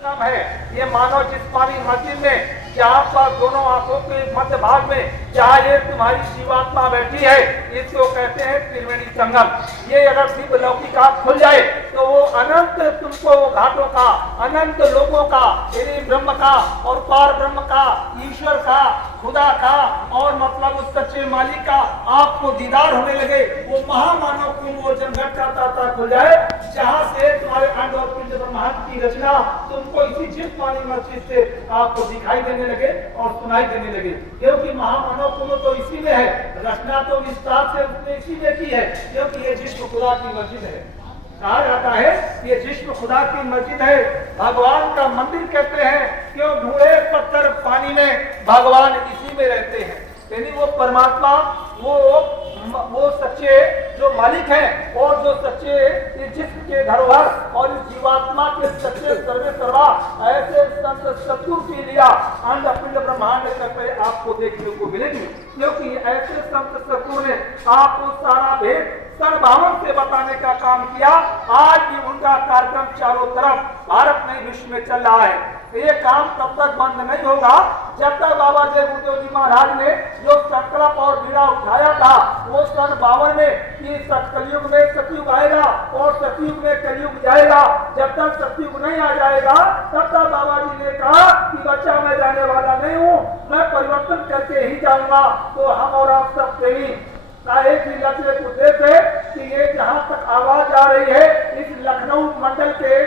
कम है। ये मानो जिस्मानी मस्जिद में जहाँ पर दोनों आंखों के मध्य भाग में जहाँ ये तुम्हारी जीवात्मा बैठी है, इसको कहते हैं त्रिवेणी संगम। ये अगर दिव्य लौकिक आंख खुल जाए तो वो अनंत तुमको घाटों का, अनंत लोगों का, यानी ब्रह्म का और पार ब्रह्म का, ईश्वर का, खुदा का और मतलब उस सच्चे मालिक का आपको दीदार होने लगे। वो महामानव कुंभ वो जन्मघट का ताता खुल जाए, जहाँ से तुम्हारे अंड और पिंड ब्रह्मांड की रचना तुमको इसी जिस्मानी मस्जिद से आपको दिखाई देने लगे और सुनाई देने लगे। क्योंकि महामानव कुंभ तो इसी में है, रचना तो विस्तार से उसने इसी में की है, क्योंकि ये जिस्म खुदा की मस्जिद है। कहा जाता है ये जिस्म खुदा की मस्जिद है, भगवान का मंदिर कहते हैं। क्यों? ढूंढे पत्थर पानी में, भगवान इसी में रहते हैं। यानी वो परमात्मा, वो सच्चे जो मालिक हैं और जो सच्चे इस जिस्म के धरोहर और इस जीवात्मा के सच्चे सर्वे सर्वा ऐसे संत सतगुरु की लीला अंड पिंड ब्रह्मांड करके आपको देखने को मिलेगी। क्योंकि ऐसे संत सतगुरु ने आपको सारा भेद सर्वभावन से बताने का काम किया। आज भी उनका कार्यक्रम चारों तरफ भारत में, विश्व में चल रहा है। ये काम तब तक बंद नहीं होगा जब तक बाबा जय गुरुदेव जी महाराज ने जो संकल्प और बीड़ा उठाया था वो सन 52 में कि कलयुग में सतयुग आएगा और सतयुग में कलयुग जाएगा। जब तक सतयुग नहीं आ जाएगा तब तक बाबा जी ने कहा कि बच्चा मैं जाने वाला नहीं हूँ, मैं परिवर्तन करके ही जाऊंगा। तो हम और आप सब प्रेमी का एक ही लक्ष्य उद्देश्य है कि ये जहाँ तक आवाज आ रही है इस लखनऊ मंडल के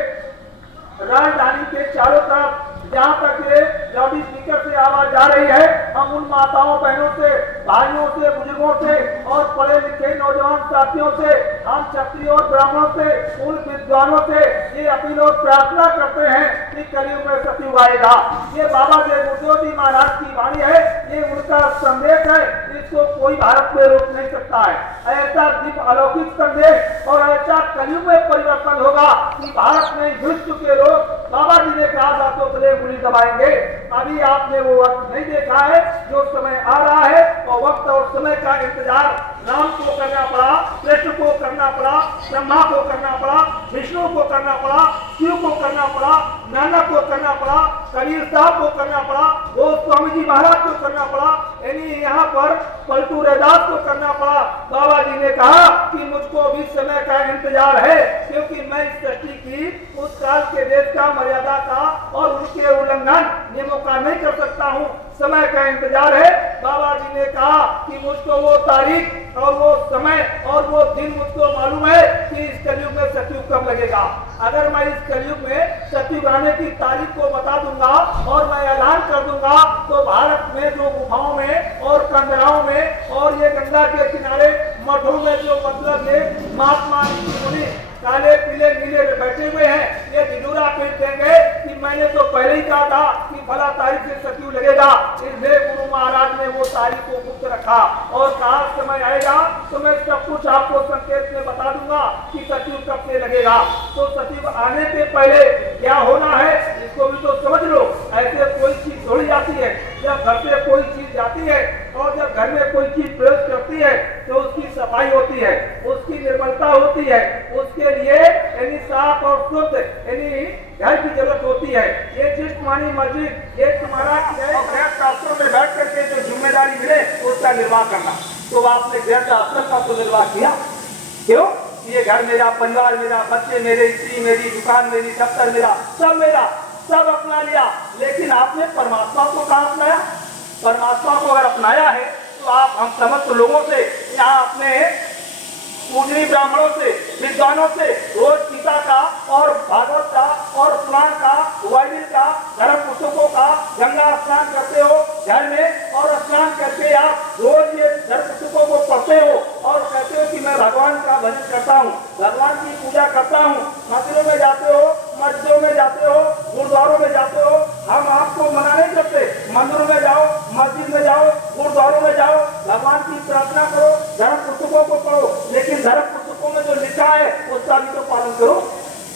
राजधानी के चारों तरफ जहाँ तक ये लाउड स्पीकर से आवाज आ रही है, हम उन माताओं बहनों से, भाइयों से, बुजुर्गों से और पढ़े लिखे नौजवान साथियों से, हम क्षत्रिय और ब्राह्मणों से, उन विद्वानों से ये अपील और प्रार्थना करते हैं कि कलयुग में सतयुग आएगा। ये बाबा जय गुरुदेव जी महाराज की वाणी है, ये उनका संदेश है, इसको कोई भारत में रोक नहीं सकता है। ऐसा दिव्य अलौकिक संदेश और ऐसा कलयुग में परिवर्तन होगा कि भारत में विश्व के लोग बाबा जी ने कहा था तो उंगली दबाएंगे। अभी आपने वो वक्त नहीं देखा है, जो समय आ रहा है और वक्त और समय का इंतजार राम को करना पड़ा, कृष्ण को करना पड़ा, ब्रह्मा को करना पड़ा, विष्णु को करना पड़ा, शिव को करना पड़ा, नानक को करना पड़ा, कबीर साहब को करना पड़ा, वो स्वामी जी महाराज को करना पड़ा, यानी यहाँ पर पलटू रैदास को करना पड़ा। बाबा जी ने कहा कि मुझको भी समय का इंतजार है, क्योंकि मैं इस सृष्टि की उस काल के देश का, मर्यादा का और उनके उल्लंघन नियमों का नहीं कर सकता हूँ। समय का इंतजार है। बाबा जी ने कहा कि मुझको वो तारीख और वो समय और वो दिन मुझको मालूम है कि इस कलयुग में सतयुग कब लगेगा। अगर मैं इस कलयुग में सतयुग आने की तारीख को बता दूंगा और मैं ऐलान कर दूंगा तो भारत में जो गुफाओं में और कंदराओं में और ये गंगा के किनारे मठों में जो मतलब ये महात्मा मुनि काले पीले नीले बैठे हुए हैं, ये भिडूरा पीट देंगे कि मैंने तो पहले ही कहा था कि भला तारीख से सतयुग लगेगा। इसलिए गुरु महाराज ने वो तारीख को गुप्त रखा और कहा समय आएगा तो मैं सब कुछ आपको संकेत में बता दूंगा कि सतयुग कब से लगेगा। तो सतयुग आने से पहले क्या होना है इसको भी तो समझ लो। ऐसे कोई चीज छोड़ी जाती है, जब घर से कोई चीज जाती है और जब घर में कोई चीज प्रवेश करती है तो उसकी सफाई होती है, उसकी निर्मलता होती है, उसके लिए यानी साफ और शुद्ध यानी घर की जरूरत होती है। ये जिस्मानी मस्जिद ये तुम्हारा शास्त्रों में बैठ करके जो जिम्मेदारी मिले उसका निर्वाह करना। तो आपने गृह शास्त्र का तो निर्वाह किया। क्यों? ये घर मेरा, परिवार मेरा, बच्चे मेरे, स्त्री मेरी, दुकान मेरी, दफ्तर मेरा, सब अपना लिया। लेकिन आपने परमात्मा को कहाँ अपनाया? परमात्मा को अगर अपनाया है तो आप हम समस्त लोगों से, यहाँ अपने पूजनी ब्राह्मणों से, विद्वानों से रोज गीता का और भागवत का और पुराण का, बाइबिल का, धर्म पुस्तकों का गंगा स्नान करते हो घर में और स्नान करके आप रोज ये धर्म पुस्तकों को पढ़ते हो और कहते हो कि मैं भगवान का भजन करता हूँ, भगवान की पूजा करता हूँ। मंदिरों में जाते हो, मस्जिदों में जाते हो, गुरुद्वारों में जाते हो। हम आपको मना नहीं करते, मंदिरों में जाओ, मस्जिद में जाओ, गुरुद्वारों में जाओ, भगवान की प्रार्थना करो, धर्म पुस्तकों को पढ़ो। लेकिन धर्म पुस्तकों में जो लिखा है उसका भी तो पालन करो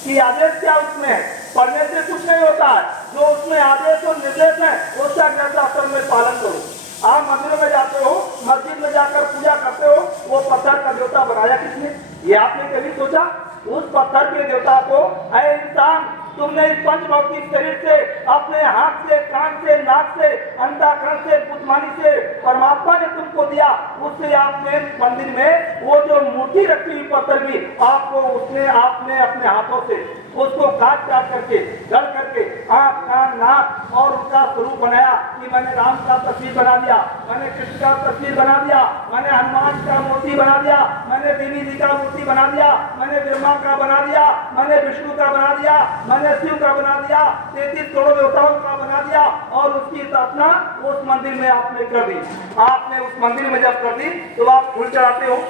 कि आदेश क्या उसमें है। पढ़ने से कुछ नहीं होता है, जो उसमें आदेश और निर्देश है उसका गृहशास्त्र में पालन करो। आप मंदिरों में जाते हो, मस्जिद में जाकर पूजा करते हो, वो पत्थर का देवता बनाया किसने? ये आपने कभी सोचा? उस पत्थर के देवता को ऐ इंसान तुमने इस पंच भौतिक शरीर से, अपने हाथ से, कान से, नाक से, अंतःकरण से, बुद्धमानी से परमात्मा ने तुमको दिया। उससे आपने मंदिर में वो जो मूर्ति रखी हुई पत्थर की, आपको उसने आपने अपने हाथों से उसको काट करके गढ़ करके आँख, कान, नाक और उसका स्वरूप बनाया कि मैंने राम का तस्वीर बना दिया, मैंने कृष्ण का तस्वीर बना दिया, मैंने हनुमान का मूर्ति बना दिया, मैंने देवी जी का मूर्ति बना दिया, मैंने ब्रह्मा का बना दिया, मैंने विष्णु का बना दिया, मैंने शिव का बना दिया, 33 करोड़ देवताओं का बना दिया और उसकी स्थापना उस मंदिर में आपने कर दी। आपने उस मंदिर में जब कर दी तो आप फूल चढ़ाते हो,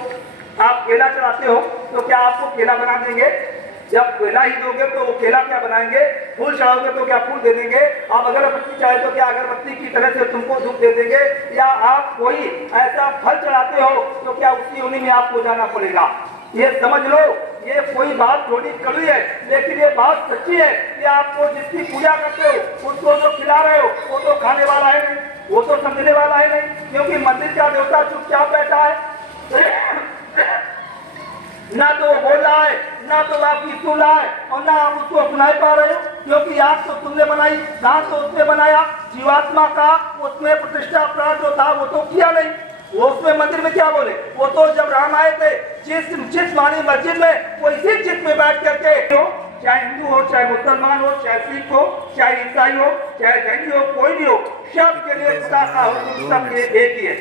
आप केला चढ़ाते हो, तो क्या आपको केला बना देंगे? जब केला ही दोगे तो वो केला क्या बनाएंगे? फूल चढ़ाओगे तो क्या फूल दे देंगे? आप अगरबत्ती चाहे तो क्या अगरबत्ती की तरह से तुमको धूप दे देंगे? या आप कोई ऐसा फल चढ़ाते हो तो क्या उसी योनि में आपको जाना पड़ेगा? ये समझ लो, ये कोई बात थोड़ी कड़वी है, लेकिन ये बात सच्ची है कि आपको जिसकी पूजा करते हो उसको जो खिला रहे हो वो तो खाने वाला है नहीं, वो तो समझने वाला है नहीं, क्योंकि मंदिर का देवता चुपचाप बैठा है, ना तो बोल रहा है, ना तो आपकी सुन रहा है और ना आप उसको सुनाई पा रहे हो, क्योंकि आँख तो तुमने बनाई, दांत तो उसने बनाया, जीवात्मा का उसमें प्रतिष्ठा प्राण जो था वो तो किया नहीं। वो उसमें मंदिर में क्या बोले? वो तो जब राम आए थे जिस मानी मस्जिद में वो इसी चित में बैठ करके हो, चाहे हिंदू हो, चाहे मुसलमान हो, चाहे सिख हो, चाहे ईसाई हो, चाहे जैनी हो, कोई भी हो, सबके लिए खुदा का हुक्म सब एक ही है,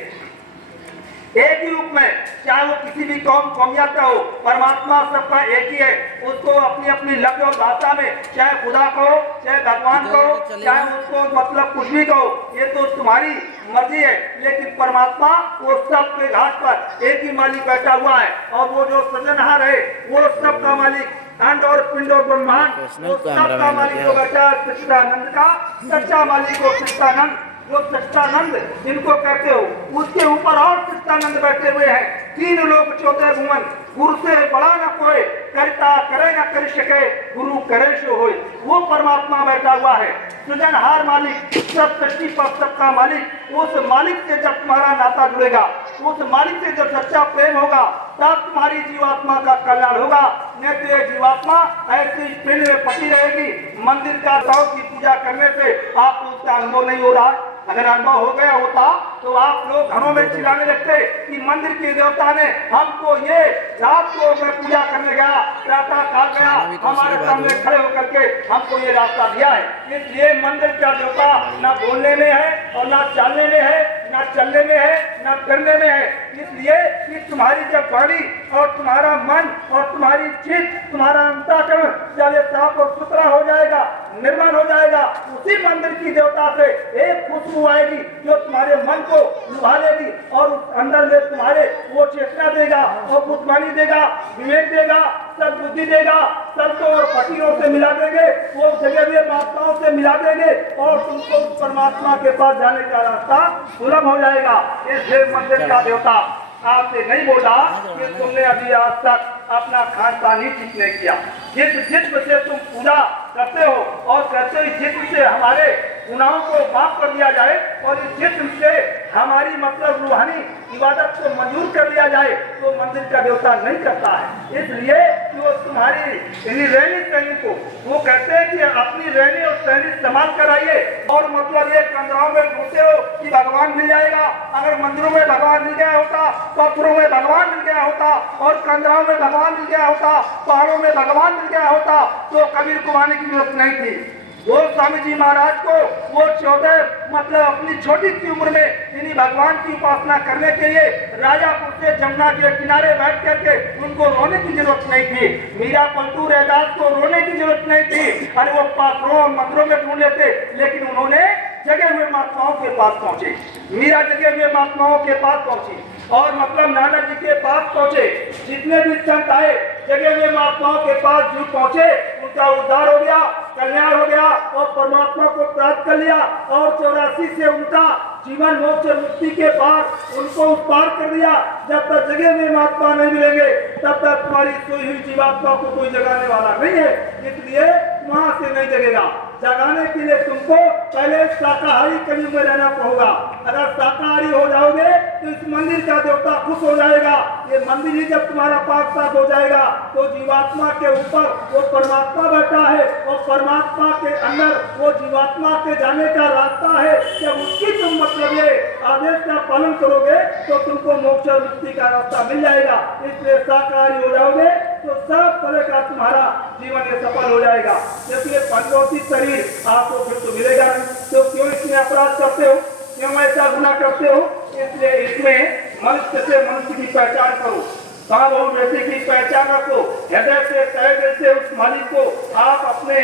एक ही रूप में, चाहे वो किसी भी कौमियत का हो, परमात्मा सबका एक ही है। उसको अपनी अपनी लफ्ज और भाषा में चाहे खुदा कहो, चाहे भगवान कहो, चाहे उसको मतलब कुछ भी कहो, ये तो तुम्हारी मर्जी है, लेकिन परमात्मा वो सब के घाट पर एक ही मालिक बैठा हुआ है और वो जो सृजनहार है वो सबका मालिक अंड और पिंड और ब्रह्मांड सबका मालिक को बैठा है सच्चिदानंद का, सच्चा मालिक को सच्चिदानंद, जो सच्चिदानंद जिनको कहते हो, उसके ऊपर और सच्चिदानंद बैठे हुए हैं। 3 लोक 14 भुवन, गुरु से बड़ा न कोई, करता करे न कर सके, गुरु करे सो होय। वो परमात्मा बैठा हुआ है, सृजनहार मालिक, सब सृष्टि पर सबका मालिक। उस मालिक से जब तुम्हारा नाता जुड़ेगा, उस मालिक से जब सच्चा प्रेम होगा, तब तुम्हारी जीवात्मा का कल्याण होगा। नहीं तो ये जीवात्मा ऐसी पिंड में फंसी रहेगी। मंदिर का दाव की पूजा करने से आपको उसका अनुभव नहीं हो रहा। अगर अनुभव हो गया होता तो आप लोग घरों में चिल्लाने लगते कि मंदिर के देवता ने हमको ये रात को मैं पूजा करने गया, प्रातः काल गया, हमारे सामने खड़े होकर के हमको ये रास्ता दिया है। इसलिए मंदिर का देवता ना बोलने में है और ना चालने में है, ना चलने में है, ना करने में है। इसलिए कि तुम्हारी जब वाणी और तुम्हारा मन और तुम्हारी चित्त, तुम्हारा अंतःकरण जब ये साफ और सुथरा हो जाएगा, निर्मल हो जाएगा, उसी मंदिर की देवता से एक खुशबू आएगी जो तुम्हारे मन को लुभा लेगी और उस अंदर में तुम्हारे वो चेतना देगा और बुद्धमानी देगा, विवेक देगा, सद्बुद्धि देगा, संतों और फकीरों से मिला देंगे, वो जगह हुए महात्माओं से मिला देंगे और तुमको उस परमात्मा के पास जाने का रास्ता सुलभ हो जाएगा। इसलिए मंदिर का देवता आपसे नहीं बोला कि तुमने अभी आज तक अपना खान पान ही ठीक नहीं किया। जिस जिस्म से तुम पूजा करते हो और कहते हो इस जिस्म से हमारे गुनाहों को माफ कर दिया जाए और इस जिस्म से हमारी मतलब रूहानी इबादत को मंजूर कर लिया जाए, तो मंदिर का देवता नहीं करता है। इसलिए कि वो तुम्हारी रहनी सहनी को वो कहते हैं कि अपनी रहनी और सहनी संभाल कर आइए। और मतलब ये कंदराओं में ढूंढते हो कि भगवान मिल जाएगा। अगर मंदिरों में भगवान मिल गया होता, पत्थरों में भगवान मिल गया होता और कंदराओं में भगवान मिल गया होता, पहाड़ों में भगवान मिल गया होता, तो कबीर को आने की जरूरत नहीं थी। वो स्वामी जी महाराज को वो 14 मतलब अपनी छोटी सी उम्र में इन्हीं भगवान की उपासना करने के लिए राजापुर से जमुना के किनारे बैठ करके उनको रोने की जरूरत नहीं थी। मीरा पलटू रैदास को रोने की जरूरत नहीं थी। अरे वो पात्रों मंदिरों में ढूंढ लेते, लेकिन उन्होंने जगह हुए महात्माओं के पास पहुंचे। मीरा जगह हुए महात्माओं के पास पहुंची और मतलब नानक जी के पास पहुंचे। जितने भी संत आए जगह हुए महात्माओं के पास जो पहुंचे, उनका उद्धार हो गया, कल्याण हो गया और परमात्मा को प्राप्त कर लिया। और 84 से उनका जीवन मोक्ष मुक्ति के पार उनको पार कर दिया। जब तक जगह में महात्मा नहीं मिलेंगे तब तक तुम्हारी सोई हुई जीवात्मा को कोई जगाने वाला नहीं है। इसलिए वहां से नहीं जगेगा। जगाने के लिए तुमको पहले शाकाहारी कलयुग में रहना होगा। अगर शाकाहारी हो जाओगे तो इस मंदिर का देवता खुश हो जाएगा। ये मंदिर ही जब तुम्हारा पाक साफ हो जाएगा तो जीवात्मा के ऊपर वो परमात्मा बैठा है और परमात्मा के अंदर वो जीवात्मा के जाने का रास्ता है। जब उसकी तुम मतलब ये आदेश का पालन करोगे तो तुमको मोक्ष और मुक्ति का रास्ता मिल जाएगा। इसलिए शाकाहारी हो जाओगे तो सब तरह का तुम्हारा जीवन ये सफल हो जाएगा। जैसे पंचभौतिक शरीर आपको फिर तो मिलेगा नहीं, तो क्यों इसमें अपराध करते हो, क्यों ऐसा गुनाह करते हो? इसलिए इसमें मनुष्य से मनुष्य की पहचान करो, कहाँ बहुत व्यक्ति की पहचान रखो, हृदय से तय दिल से उस मालिक को आप अपने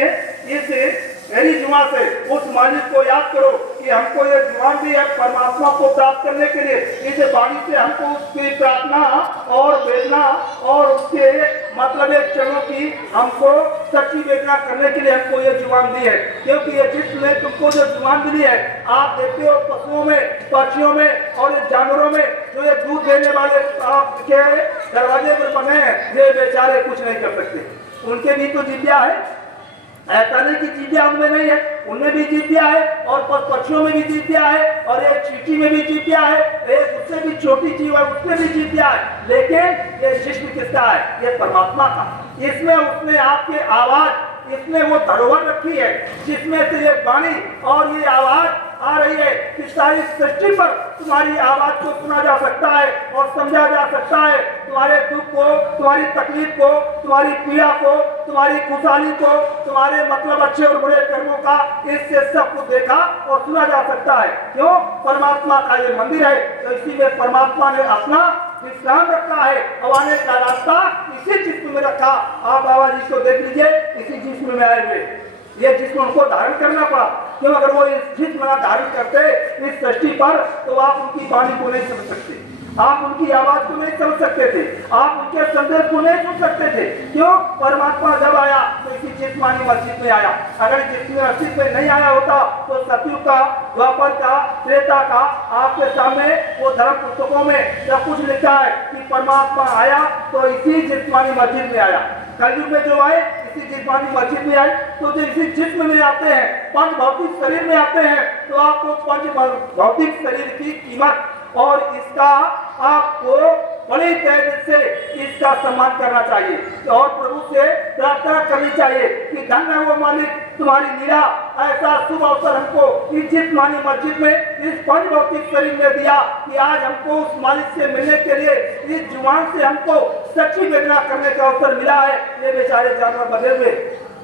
इस मेरी जुआ से उस मालिक को याद करो कि हमको ये जुबान दी है परमात्मा को प्राप्त करने के लिए। इस वाणी से हमको उसकी प्रार्थना और वेदना और उसके मतलब एक चरणों की हमको सच्ची वेदना करने के लिए हमको ये जुबान दी है। क्योंकि ये जिसने तुमको जो जुबान मिली है, आप देखते हो पशुओं में, पक्षियों में और जानवरों में जो ये दूध देने वाले आपके दरवाजे पर बने हैं, ये बेचारे कुछ नहीं कर सकते। उनके भी तो जिज्ञा है, ऐसा नहीं कि जिज्ञा उनमें नहीं है, उनमें भी जिज्ञा है और पक्षियों में भी जिज्ञा है और एक चींटी में भी जिज्ञा है, एक उससे भी छोटी चीज है उसमें भी जिज्ञा है। लेकिन ये जिस्म किसका है? ये परमात्मा का। इसमें उसने आपके आवाज, इसमें वो धरोहर रखी है जिसमें से ये वाणी और ये आवाज आ रही है कि सारी सृष्टि पर तुम्हारी आवाज को सुना जा सकता है और समझा जा सकता है। तुम्हारे दुख को, तुम्हारी तकलीफ को, तुम्हारी पीड़ा को, तुम्हारी खुशहाली को, तुम्हारे मतलब अच्छे और बुरे कर्मों का इससे सब कुछ देखा और सुना जा सकता है। क्यों? परमात्मा का ये मंदिर है, तो इसी में परमात्मा ने अपना विश्राम रखा है और आने का रास्ता इसी जिस्म में रखा। आप बाबा जी को देख लीजिए, इसी जिस्म में आए हुए, ये जिस्म उनको धारण करना पड़ा। क्यों? अगर वो इस जिस्म ना धारण करते इस सृष्टि पर तो आप उनकी वाणी को नहीं समझ सकते, आप उनकी आवाज को नहीं समझ सकते थे, आप उनके संदेश को नहीं सुन सकते थे। क्यों? परमात्मा जब आया तो इसी जिस्मानी मस्जिद में आया। अगर जिसमें अस्तित्व में नहीं आया होता तो सतयुग का, द्वापर का, त्रेता का आपके सामने वो धर्म पुस्तकों में सब कुछ लिखा है कि परमात्मा आया तो इसी जिस्मानी मस्जिद में आया। कलयुग में जो आए इसी जिस्मानी मस्जिद में आए, तो जो इसी जिस्म में आते हैं, पंच भौतिक शरीर में आते हैं, तो आपको पंच भौतिक शरीर की कीमत और इसका आपको बड़ी तरीके से इसका सम्मान करना चाहिए और प्रभु से प्रार्थना करनी चाहिए कि धन्य वो मालिक तुम्हारी लीला, ऐसा शुभ अवसर हमको इस जिस्मानी मस्जिद में इस पंच भौतिक शरीर में दिया कि आज हमको उस मालिक से मिलने के लिए इस जुबान से हमको सच्ची वेदना करने का अवसर मिला है। ये बेचारे जानवर बने हुए,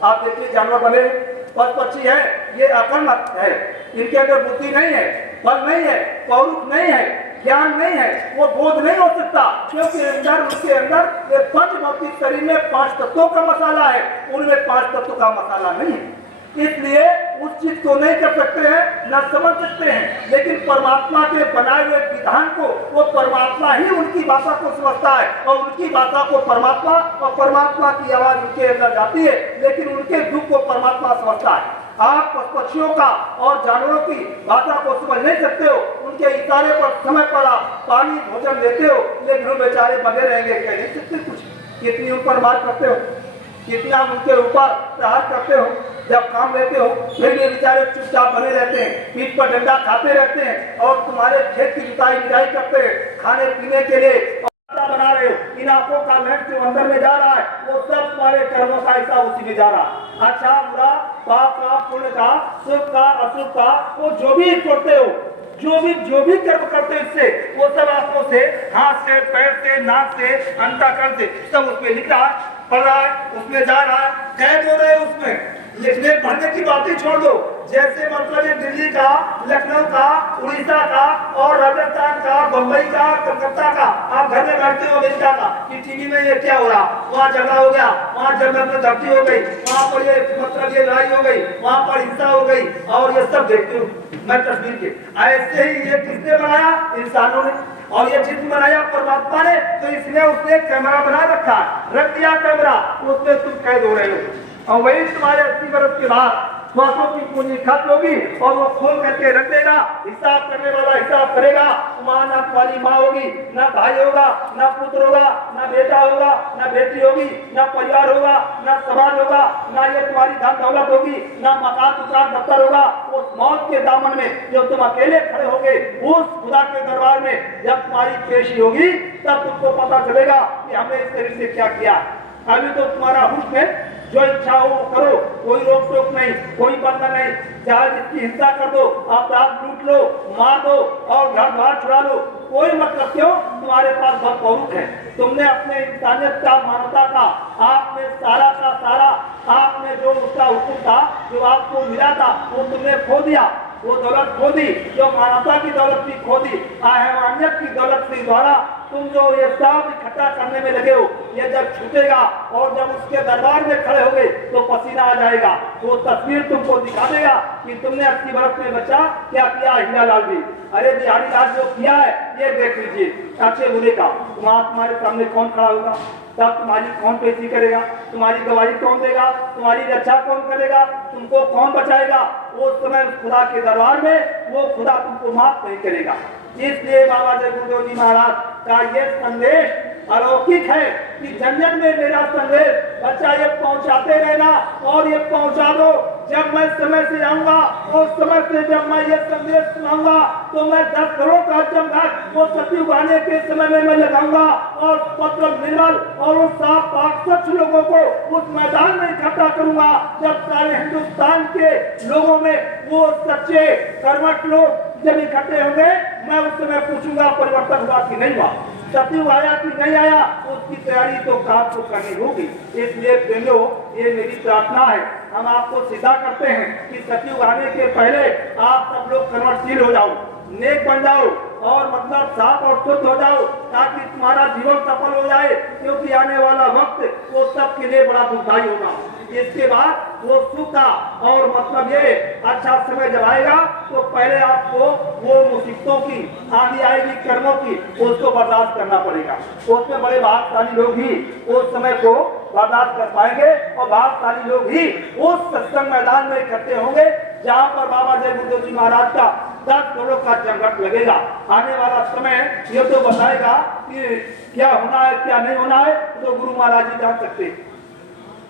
आप देखिए जानवर बने पशु पक्षी है, ये अकर्म है, इनके अंदर बुद्धि नहीं है, बल नहीं है, पौरुष नहीं है, ज्ञान नहीं है, वो बोध नहीं हो सकता। क्योंकि अंदर उनके अंदर ये पंच भौतिक शरीर में 5 तत्वों का मसाला है, उनमें 5 तत्वों का मसाला नहीं है, इसलिए उस चीज को नहीं कर सकते हैं, न समझ सकते हैं। लेकिन परमात्मा के बनाए हुए विधान को वो परमात्मा ही उनकी भाषा को समझता है और उनकी भाषा को परमात्मा और परमात्मा की आवाज उनके अंदर जाती है, लेकिन उनके दुख को परमात्मा समझता है। आप पक्षियों का और जानवरों की भाषा को समझ नहीं सकते हो, उनके इशारे पर समय पर आप पानी भोजन देते हो, लेकिन वो बेचारे बने रहेंगे, कह नहीं सकते कुछ। कितनी उन पर मार करते हो, कितना उनके ऊपर प्रहार करते हो, जब काम लेते हो फिर ये बेचारे चुपचाप बने रहते हैं, पीठ पर डंडा खाते रहते हैं और तुम्हारे खेत की जुताई बिजाई करते हैं खाने पीने के लिए बना रहे हो। इन आंखों का लेंस जो अंदर में जा रहा है वो सब तुम्हारे कर्मों का हिस्सा उसी में जा रहा है। अच्छा बुरा, पाप का, पुण्य का, शुभ का, अशुभ का, वो जो भी करते हो, जो भी कर्म करते हो इससे वो सब आंखों से, हाथ से, पैर से, नाक से, अंतःकरण से सब उसमें लिख रहा है, पढ़ रहा है, उसमें जा रहा है, कैद हो रहे हैं उसमें। लिखने पढ़ने की बातें छोड़ दो, जैसे मतलब ये दिल्ली का, लखनऊ का, उड़ीसा का और राजस्थान का, बंबई का, कलकत्ता का, आप घर में बैठते हो अमेरिका का कि टीवी में ये क्या हो रहा, वहाँ झगड़ा हो गया, वहाँ जंगल में धरती हो गई, वहाँ पर ये मतलब ये लड़ाई हो गई, वहाँ पर हिंसा हो गई और ये सब देखते हो मैं तस्वीर के। ऐसे ही ये किसने बनाया? इंसानों ने। और ये जिस्म बनाया परमात्मा ने, तो इसने उसने कैमरा बना रखा, रख दिया कैमरा, उसमें तुम कैद हो रहे हो और वही तुम्हारे 80 वर्ष के बाद वर्षों की पूंजी खत्म होगी और वो खोल करके रख देगा। हिसाब करने वाला हिसाब करेगा। वहां ना तुम्हारी माँ होगी, ना भाई होगा, ना पुत्र होगा, ना बेटा होगा, ना बेटी होगी, ना परिवार होगा, ना समाज होगा, ना ये तुम्हारी धन दौलत होगी, ना मकान दुकान दफ्तर होगा। उस मौत के दामन में जो तुम अकेले खड़े होगे, उस खुदा के दरबार में जब तुम्हारी पेशी होगी, तब तुमको पता चलेगा कि हमने इस शरीर से क्या किया। अभी तो तुम्हारा हुक्म है, जो इच्छा हो वो करो, कोई रोक टोक नहीं, कोई बंधन नहीं। चाहे जिसकी हिंसा कर दो, अपराध लूट लो, मार दो और घर द्वार छुड़ा लो, कोई मतलब क्यों, तुम्हारे पास बहुत पौरुष है। तुमने अपने इंसानियत का, मानवता का, आपने सारा का सारा, आपने जो उसका हुक्म था, जो आपको मिला था, वो तुमने खो दिया। वो दौलत खो दी, जो मानवता की दौलत थी खो दी। हैवानियत की दौलत के द्वारा तुम जो ये सब इकट्ठा करने में लगे हो, ये जब छूटेगा और जब उसके दरबार में खड़े होगे तो पसीना आ जाएगा। वो तस्वीर तुमको दिखा देगा कि तुमने 80 वर्ष में बच्चा क्या किया। हीरा लाल जी, अरे बिहारी लाल जो किया है ये देख लीजिए। अच्छे बुरे का वहां तुम्हारे सामने कौन खड़ा होगा, तब तुम्हारी कौन पेशी करेगा, तुम्हारी गवाही कौन देगा, तुम्हारी रक्षा कौन करेगा, तुमको कौन बचाएगा। वो समय खुदा के दरबार में वो खुदा तुमको माफ नहीं करेगा। इसलिए बाबा जय गुरुदेव जी महाराज का ये संदेश अलौकिक है कि जंजन में मेरा संदेश बच्चा ये पहुंचाते रहना और ये पहुंचा दो। जब मैं समय से आऊंगा, उस समय से जब मैं ये संदेश सुनाऊंगा तो मैं 10 करोड़ का जमघट वो सतयुग आने के समय में मैं लगाऊंगा और पत्र निर्मल और उस साफ पाक स्वच्छ लोगों को उस मैदान में इकट्ठा करूंगा। जब सारे हिंदुस्तान के लोगों में वो सच्चे कर्मठ लोग जब इकट्ठे होंगे, मैं उस समय पूछूंगा परिवर्तन हुआ कि नहीं हुआ, सतयुग आया कि नहीं आया। उसकी तैयारी तो काम को करनी होगी। इसलिए प्रेमियों, ये मेरी प्रार्थना है, हम आपको सीधा करते हैं कि सतयुग आने के पहले आप सब लोग कर्मशील हो जाओ, नेक बन जाओ और मतलब साफ और शुद्ध हो जाओ, ताकि तुम्हारा जीवन सफल हो जाए। क्योंकि आने वाला वक्त वो सबके लिए बड़ा दुखदायी होगा। इसके बाद वो सुख का और मतलब ये अच्छा समय जब आएगा तो पहले आपको वो मुसीबतों की आंधी आएगी, कर्मों की, उसको बर्दाश्त करना पड़ेगा। उसमें बड़े भाग्यशाली लोग ही उस समय को बर्दाश्त कर पाएंगे और भाग्यशाली लोग ही उस सत्संग मैदान में इकट्ठे होंगे जहाँ पर बाबा जय गुरुदेव जी महाराज का 10 करोड़ का जमघट लगेगा। आने वाला समय ये तो बताएगा कि क्या होना है क्या नहीं होना है, तो गुरु महाराज जी जान सकते हैं।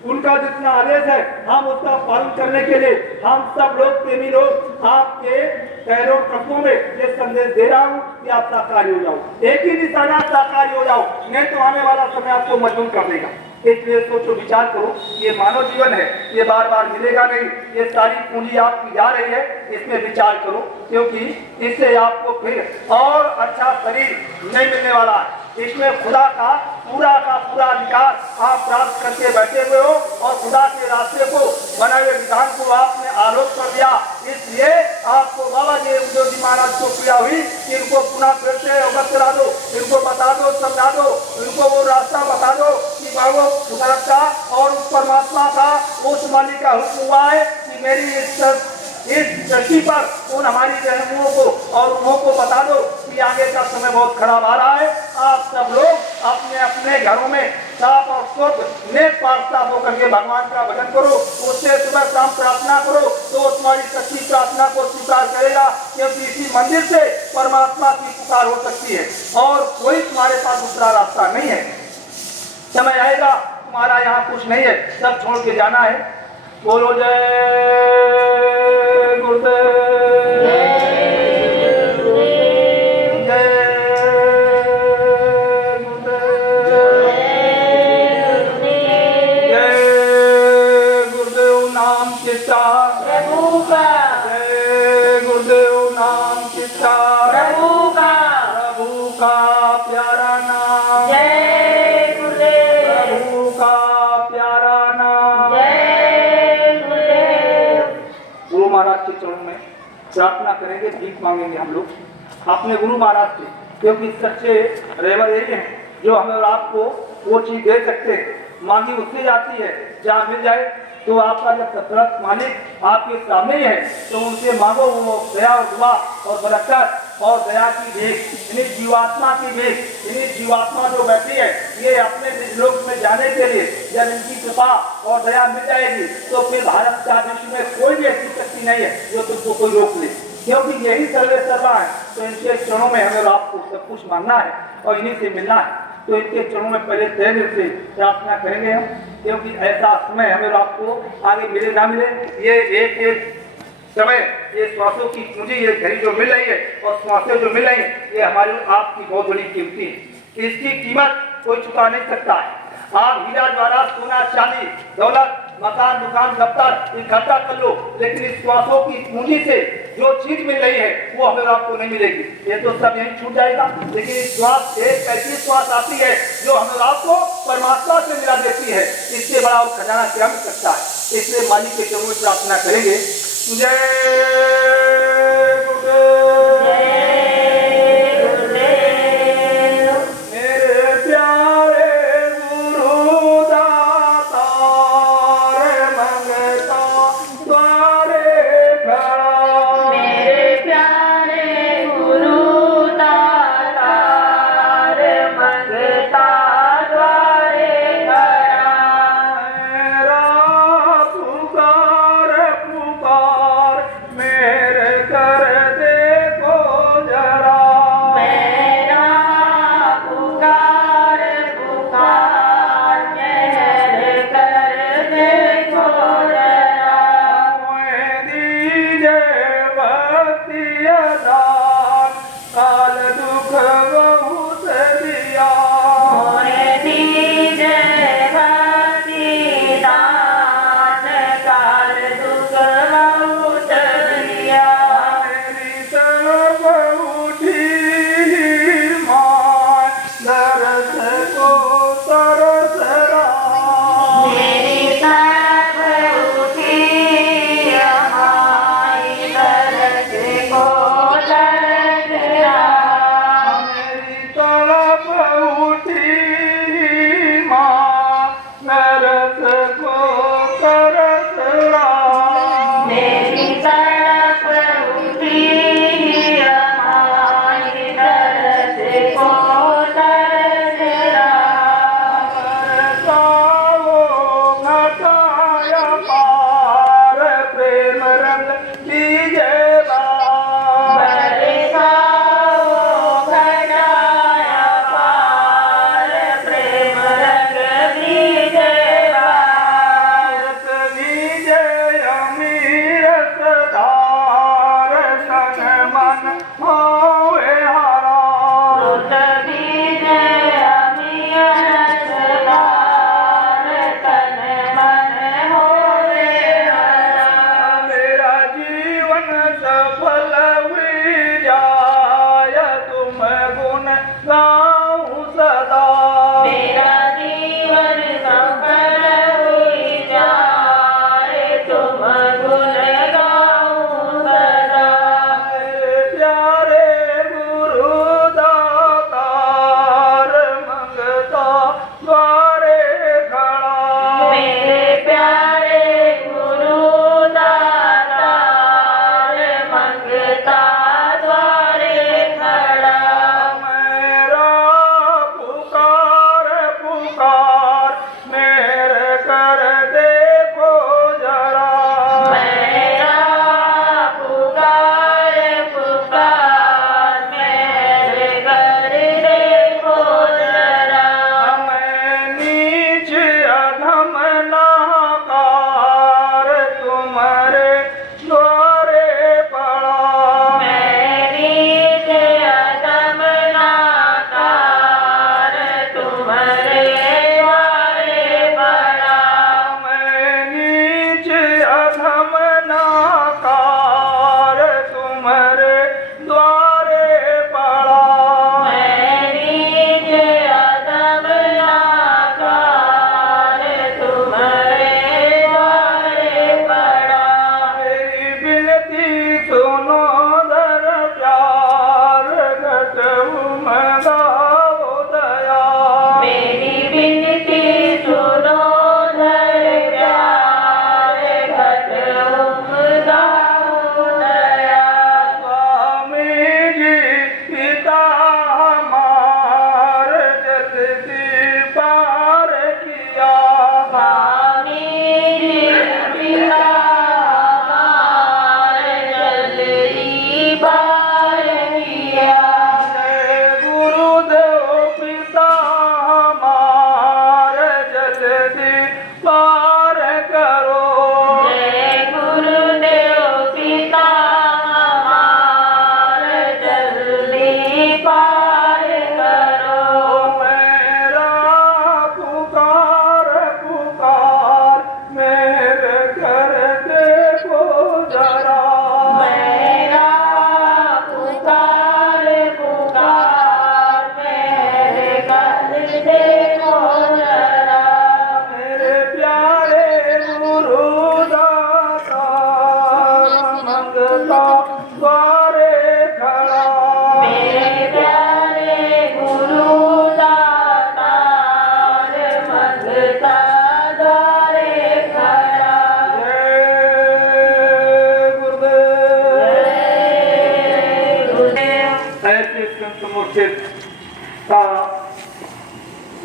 उनका जितना आदेश है हम उसका पालन करने के लिए हम सब लोग प्रेमी लोग आपके पैरों कदमों में ये संदेश दे रहा हूँ कि आप साकारी हो जाओ। एक ही निशाना साकारी हो जाओ, नहीं तो आने वाला समय आपको मजबूर कर देगा। इसलिए सोचो, विचार करो, ये मानव जीवन है, ये बार बार मिलेगा नहीं। ये सारी पूंजी आपकी जा रही है, इसमें विचार करो, क्योंकि इससे आपको फिर और अच्छा शरीर नहीं मिलने वाला है। इसमें खुदा का पूरा अधिकार आप प्राप्त करके बैठे हुए हो और खुदा के रास्ते को बनाए हुए विधान को आपने आलोक कर दिया। इसलिए आपको बाबा जी गुरुदेव जी महाराज को क्रिया हुई कि इनको पुनः फिर से अवगत करा दो, इनको बता दो, समझा दो, इनको वो रास्ता बता दो कि बाबू खुदा का और उस परमात्मा का उस मालिक का हुक्म हुआ है कि मेरी इस दृष्टि पर उन हमारी रहनुमाओं को और उन्हों को बता दो कि आगे का समय बहुत खराब आ रहा है। आप सब लोग अपने अपने घरों में साफ और शुद्ध नेक पाक होकर के भगवान का भजन करो, उससे सुबह शाम प्रार्थना करो तो तुम्हारी सच्ची प्रार्थना को स्वीकार करेगा। क्योंकि इसी मंदिर से परमात्मा की पुकार हो सकती है और कोई तुम्हारे पास दूसरा रास्ता नहीं है। समय आएगा तुम्हारा यहाँ कुछ नहीं है, सब छोड़ के जाना है। बोलो जय गुरुदेव, प्रार्थना करेंगे, भीख मांगेंगे हम लोग अपने गुरु महाराज से, क्योंकि सच्चे रेवर यही हैं जो हमें और आपको वो चीज दे सकते हैं। मांगी उससे जाती है जहाँ मिल जाए। तो आपका जब सतरत मालिक आपके सामने ही है तो उनसे मांगो, वो दया और दुआ और बरकत और दया की भीख, इन्हीं जीवात्मा की भीख, इन्हीं जीवात्मा जो बैठी है ये अपने लोक में जाने के लिए जब इनकी कृपा और दया मिल जाएगी तो फिर भारत का विश्व में कोई भी ऐसी शक्ति नहीं है जो तुमको कोई रोक ले, क्योंकि यही सर्वेसर्वा है। तो इनके चरणों में हमें आपको सब कुछ मानना है और इन्हीं से मिलना है। तो इनके चरणों में पहले तहे दिल से प्रार्थना करेंगे हम, क्योंकि ऐसा समय हमें आपको आगे मिले ना मिले, ये एक समय ये श्वासों की पूंजी ये घड़ी जो मिल रही है और श्वासें जो मिल रही है ये हमारी आपकी बहुत बड़ी कीमती है। इसकी कीमत कोई चुका नहीं सकता है। आप हीरा द्वारा सोना चांदी दौलत मकान दुकान दफ्तर इकट्ठा कर लो, लेकिन इस श्वासों की पूंजी से जो चीज मिल रही है वो हमें आपको नहीं मिलेगी, ये तो सब यहीं छूट जाएगा। लेकिन इस श्वास एक ऐसी श्वास आती है जो हमें आपको परमात्मा से मिला देती है, इससे बड़ा और खजाना क्या मिल सकता है। इसलिए मालिक के चरणों में प्रार्थना करेंगे। जय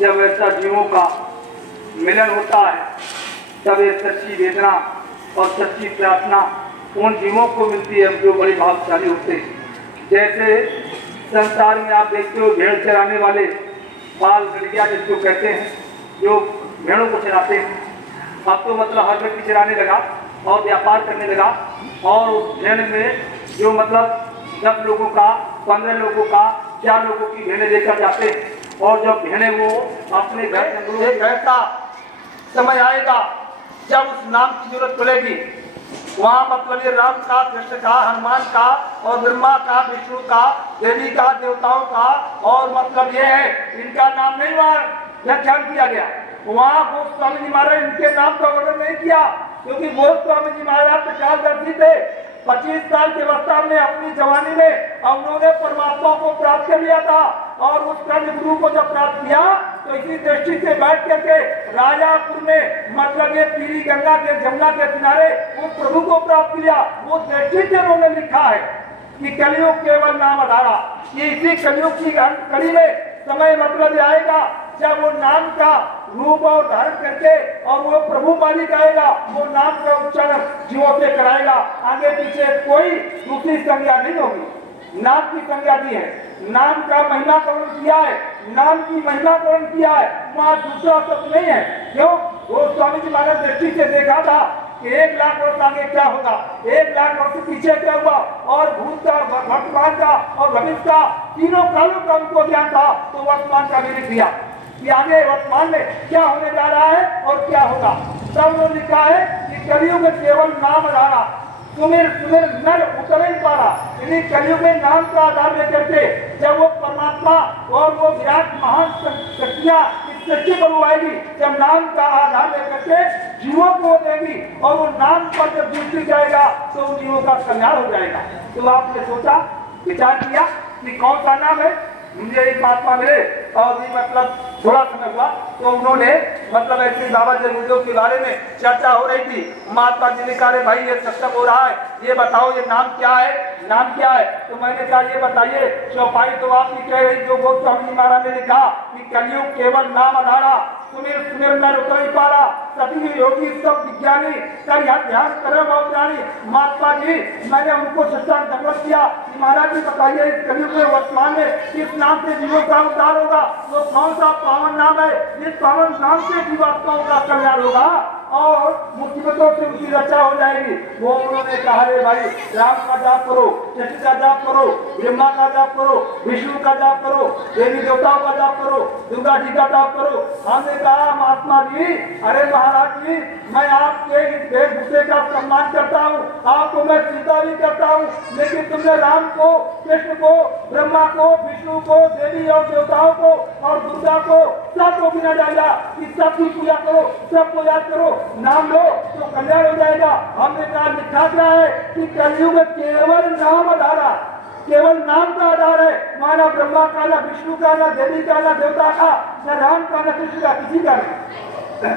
जब ऐसा जीवों का मिलन होता है तब ये सच्ची वेदना और सच्ची प्रार्थना उन जीवों को मिलती है जो बड़े भाग्यशाली होते हैं। जैसे संसार में आप देखते हो भेड़ चराने वाले बाल गड़िया जिसको कहते हैं, जो भेड़ों को चराते हैं, अब तो मतलब हर व्यक्ति चराने लगा और व्यापार करने लगा, और उस भेड़ में जो मतलब 10 लोगों का, 15 लोगों का, 4 लोगों की भेड़ें लेकर जाते हैं, और जब भेड़ें वो अपने घर का समय आएगा जब उस नाम की जरूरत पड़ेगी, वहाँ मतलब ये राम का, कृष्ण का, हनुमान का और ब्रह्मा का, विष्णु का, देवी का, देवताओं का, और मतलब ये है इनका नाम नहीं वहाँ व्याख्यान किया गया। वहाँ गोस्वामी जी महाराज इनके नाम का वर्णन नहीं किया, क्योंकि गोस्वामी जी महाराज प्रकाशदर्शी थे। 25 साल की अवस्था में अपनी जवानी में उन्होंने परमात्मा को प्राप्त कर लिया था, और उस कर्म गुरु को जब प्राप्त किया तो इसी दृष्टि से बैठ करके राजापुर में मतलब ये पीली गंगा के जमुना के किनारे उस प्रभु को प्राप्त किया। वो दृष्टि से उन्होंने लिखा है कि कलयुग केवल नाम आधारा, कि इसी कलयुग की कड़ी में समय मतलब आएगा जब वो नाम का रूप और धारण करके और वो प्रभु मालिक आएगा, वो नाम का उच्चारण जीवों से कराएगा। आगे पीछे कोई दूसरी संज्ञा नहीं होगी, नाम की संज्ञा दी है, नाम का महिमाकरण किया है, नाम की महिमाकरण किया है, वहाँ दूसरा शब्द नहीं है। क्यों? वो स्वामी जी महाराज दृष्टि से देखा था कि 1 लाख वर्ष आगे क्या होगा, 1 लाख वर्ष पीछे क्या हुआ, और भूत का, वर्तमान का और भविष्य का, तीनों कालों का उनको ज्ञान था, तो वर्तमान का भी लिख दिया कि आगे वर्तमान में क्या होने जा रहा है और क्या होगा। सब उन्होंने लिखा है कि कलयुग में केवल नाम आधारा, सुमिर सुमिर नर उतर ही पारा। यानी कलयुग में नाम का आधार लेकर के जब वो परमात्मा और वो विराट महान शक्तियां इस सच्ची प्रभु आएगी, जब नाम का आधार लेकर के जीवों को देगी और वो नाम पर जब दूसरी जाएगा तो उन जीवों का कल्याण हो जाएगा। तो आपने सोचा, विचार किया कि कौन सा नाम है मुझे एक महात्मा मिले, और भी मतलब थोड़ा समय हुआ तो उन्होंने मतलब ऐसे बाबा जी मुद्दों के बारे में चर्चा हो रही थी। महात्मा जी ने कहा भाई ये सत्संग हो रहा है, ये बताओ ये नाम क्या है, नाम क्या है। तो मैंने कहा ये बताइए, चौपाई तो आपकी कह रही जो गोस्वामी जी महाराज ने लिखा कि कलयुग केवल नाम आधारा, सुमिर सुमिर नर उतर ही पारा, सभी योगी सब विज्ञानी कर ध्यान कर्म और ज्ञानी। महात्मा जी मैंने उनको सत्संग दंडवत किया कि महाराज जी बताइए इस कलयुग में वर्तमान में किस नाम से जीवों का उद्धार होगा, वो कौन सा पावन नाम है, जिस पावन नाम से जीवात्माओं का कल्याण होगा और मुसीबतों से उनकी रक्षा हो जाएगी। वो उन्होंने कहा रे भाई राम का जाप करो, कृष्ण का जाप करो, ब्रह्मा का जाप करो, विष्णु का जाप करो, देवी देवताओं का जाप करो, दुर्गा जी का जाप करो। हमने कहा महात्मा जी, अरे महाराज जी मैं आपके इस वेशभूषे का सम्मान करता हूँ, आपको मैं चिंता भी करता हूँ, लेकिन तुमने राम को, कृष्ण को, ब्रह्मा को, विष्णु को, देवी और देवताओं को और दुर्गा को सबको बिना डाला कि सबकी पूजा करो, सबको याद करो, नाम लो तो कल्याण हो जाएगा। हमने कहा लिखा क्या है कि कलयुग में केवल नाम आधारा, केवल नाम का आधार है, माना ब्रह्मा का, ना विष्णु का, ना देवी का, ना देवता का, ना राम का, ना कृष्ण का, किसी का नहीं।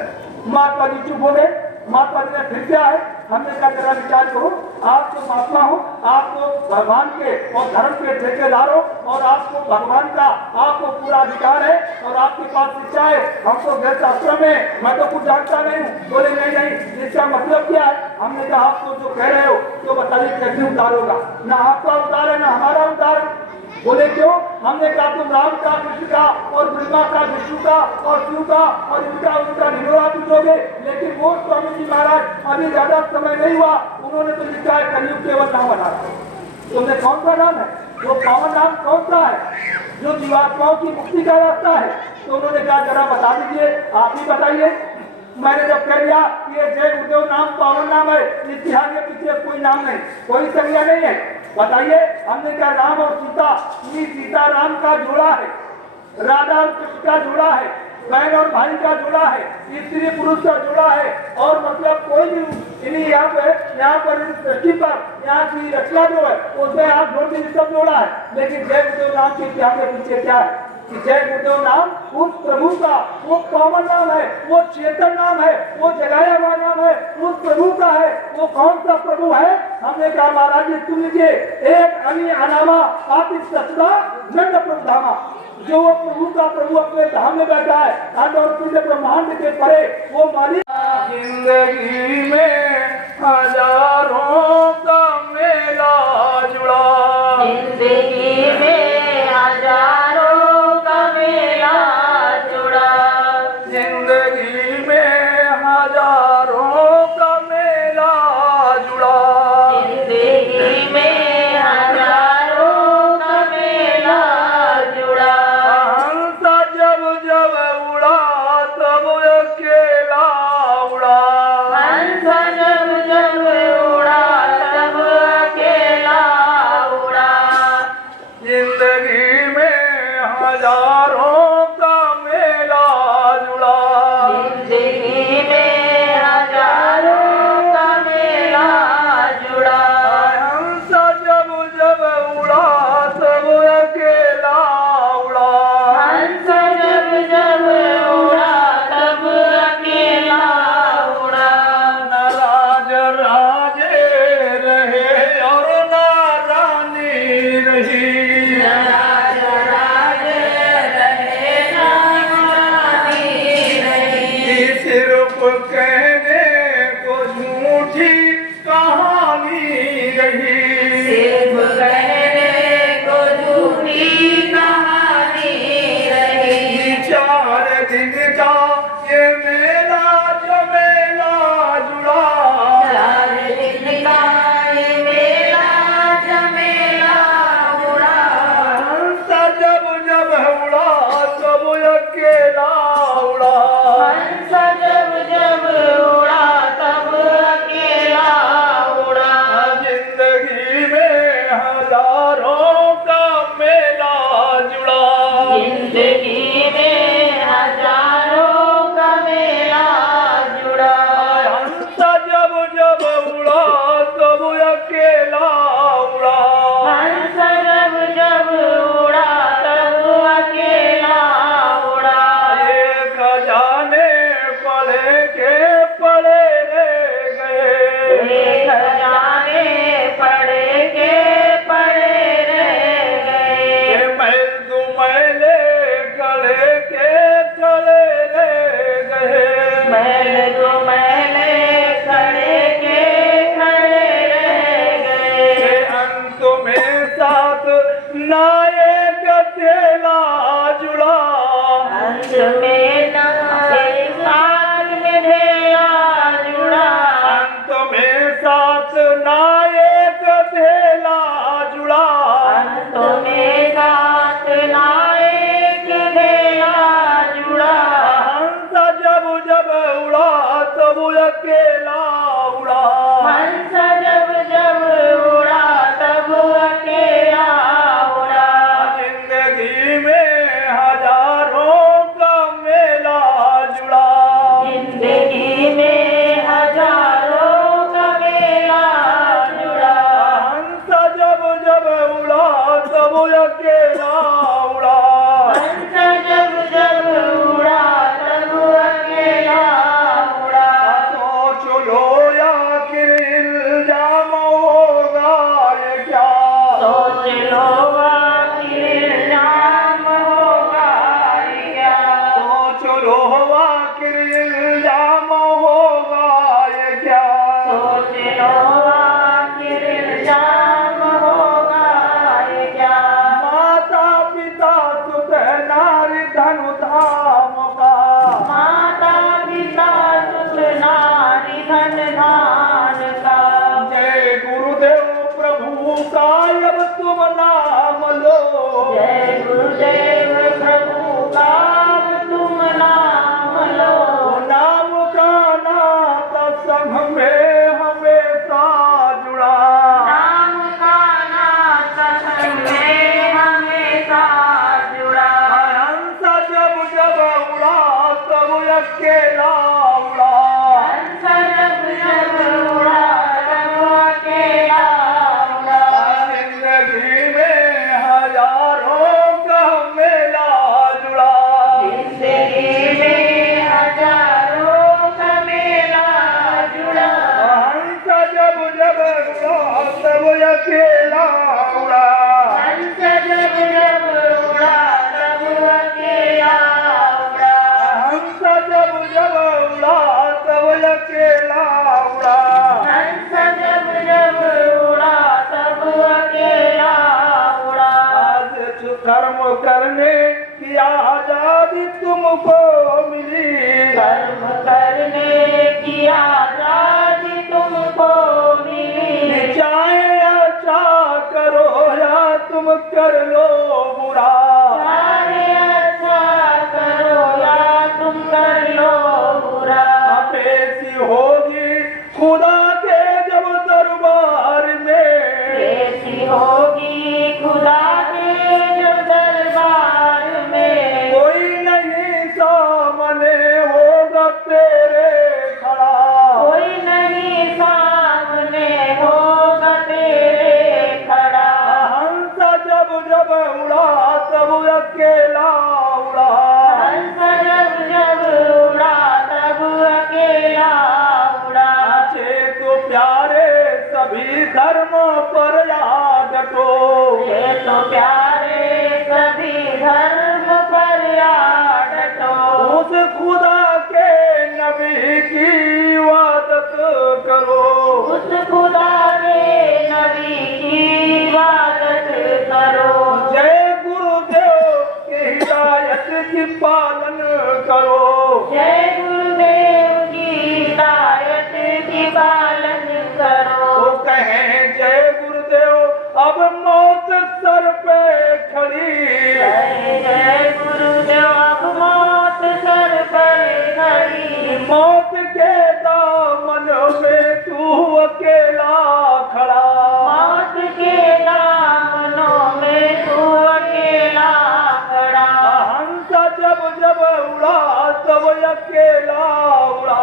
महात्मा जी चुप हो गए। महात्मा जी ने फिर क्या है, हमने कहा जरा विचार करो, आप तो महात्मा हो, आप तो भगवान के और धर्म के ठेकेदार हो, और आपको भगवान का आपको पूरा अधिकार है और आपके पास शिक्षा है, हम तो गैर शास्त्र में मैं तो कुछ जानता नहीं हूँ। बोले नहीं नहीं इसका मतलब क्या है। हमने कहा आप तो जो कह रहे हो तो बताइए कैसे उद्धार होगा, ना आपका उद्धार है ना हमारा उद्धार है। बोले क्यों। हमने कहा तुम राम का, कृष्ण का और ब्रह्मा का, विष्णु का और शिव का और इनका उनका निरोधा पूछोगे, लेकिन वो स्वामी जी महाराज अभी ज्यादा समय नहीं हुआ, उन्होंने तो लिखा है कलयुग केवल नाम आधार। तुमने कौन सा नाम है, वो पावन नाम कौन सा है जो जीवात्माओं की मुक्ति का रास्ता है। तो उन्होंने कहा जरा बता दीजिए, आप ही बताइए। मैंने जब कह दिया ये जय गुरुदेव नाम पावन नाम है, इतिहास के पीछे कोई नाम नहीं, कोई संज्ञा नहीं है, बताइए। हमने कहा राम और सीता, ये सीता राम का जोड़ा है, राधा और कृष्ण का जोड़ा है, बहन और भाई का जोड़ा है, स्त्री पुरुष का जोड़ा है, और मतलब कोई भी यहाँ पर सृष्टि पर यहाँ की रचना जो है उसमें आप जोड़ दी सब जोड़ा है। लेकिन जय गुरुदेव नाम के इतिहास के पीछे क्या है कि जय गुरुदेव नाम उस प्रभु का, वो पावन नाम है, वो चेतन नाम है, वो जगाया हुआ नाम है, उस प्रभु का है। वो कौन सा प्रभु है। हमने कहा महाराज जी सुन लीजिए, एक अनी अनामा आप इस सचदा नंद प्रभु धामा, जो वो प्रभु का प्रभु अपने धाम में बैठा है, अंड और पिंड ब्रह्मांड के परे वो मालिक। जिंदगी में हजारों का मेला जुड़ा, जिंदगी में हजारों का मेला जुड़ा, जिंदगी में हजारों का मेला जुड़ा, जिंदगी में हजारों का मेला जुड़ा। हंसा जब जब उड़ा तब अकेला उड़ा, हंस जब जब उड़ा तब अकेला उड़ा, जिंदगी में हजारों का मेला जुड़ा, जिंदगी में हजारों का मेला जुड़ा। हंसा जब जब उड़ा तब अकेला उड़ा, हंस जब जब उड़ा तब अकेला उड़ा। न राज राजे रहे और न रानी रही, राज राज रहे राम रानी रही, सिर्फ कहने को झूठी कहानी रही, सिर्फ कहने को झूठी कहानी रही। 4 दिन का ये मेला जमेला जुड़ा, 4 दिन का ये मेला जमेला उड़ा, हंसा जब जब उड़ा तब अकेला उड़ा, हंस जब जब उड़ा तब अकेला उड़ा। जिंदगी में हजारों का मेला जुड़ा, जिंदगी में हजारों का मेला जुड़ा, हंसा जब जब उड़ा तब अकेला उड़ा, हंस जब जब उड़ा तब अकेला उड़ा। ये खजाने पड़े के पड़े रह गए, ये खजाने पड़े के पड़े रह गए, ये महल दो मैले गले के गले रह गए, महल दो महले खड़े के खड़े रह गए। ये अंत में साथ नायक अकेला जुड़ा, अंत में ना एक साथ में ढेला जुड़ा, अंत में साथ नायक अकेला जुड़ा, अंत में साथ नायक ढेला जुड़ा। हंसा जब जब उड़ा तब अकेला उड़ा, हंस जब जब उड़ा तब अकेला उड़ा, जिंदगी में हजारों का मेला जुड़ा, जिंदगी में हजारों का मेला जुड़ा। हंसा जब जब उड़ा तब अकेला उड़ा, हंस जब जब उड़ा तब अकेला उड़ा। सोच लो आखिर इल्जाम होगा ये क्या, सोच लो आखिर इल्जाम होगा ये क्या, सोच लो आखिर इल्जाम होगा ये क्या, सोच लो आखिर इल्जाम होगा ये क्या। माता पिता सुत नारी धन धाम का, माता पिता सुत नारी धन धान का, जय गुरुदेव प्रभु का अब तुम नाम लो, जय गुरुदेव प्रभु का तुम नाम लो। नाम का नाता संग में हमेशा जुड़ा, नाम का नाता में हमेशा जुड़ा, हंसा जब जब उड़ा तब अकेला उड़ा, हंस जब जब उड़ा तब अकेला उड़ा। जिंदगी में हजारों का मेला जुड़ा, जिंदगी में हजारों का मेला जुड़ा, हंसा जब जब उड़ा तब अकेला उड़ा, हंस जब जब उड़ा तब आजादी तुमको मिली, कर्म करने की आजादी तुमको मिली। चाहे अच्छा करो या तुम कर लो बुरा, चाहे अच्छा करो या तुम कर लो बुरा। पेशी होगी खुदा के जब दरबार में, पेशी होगी खुदा के जब दरबार में। कोई नहीं सामने होगा तेरे खड़ा, कोई नहीं सामने होगा तेरे खड़ा। हंस जब जब उड़ा तब अकेला उड़ा, हंस जब जब उड़ा तब अकेला उड़ा। अच्छे तो प्यारे सभी धर्मों पर याद डटो, ये तो प्यारे सभी धर्म पर याद डटो। उस खुदा के नबी की इबादत करो, उस खुदा के नबी की इबादत करो। जय गुरुदेव के हिदायत की पालन करो, जय गुरुदेव की हिदायत की पालन करो। तो कहें जय गुरुदेव अब मौत सर पे खड़ी, जय जय गुरुदेव अब मौत सर पर खड़ी। मौत के दामन में तू अकेला खड़ा, मौत के दामनों में तू अकेला खड़ा। हंस जब जब उड़ा तब अकेला उड़ा,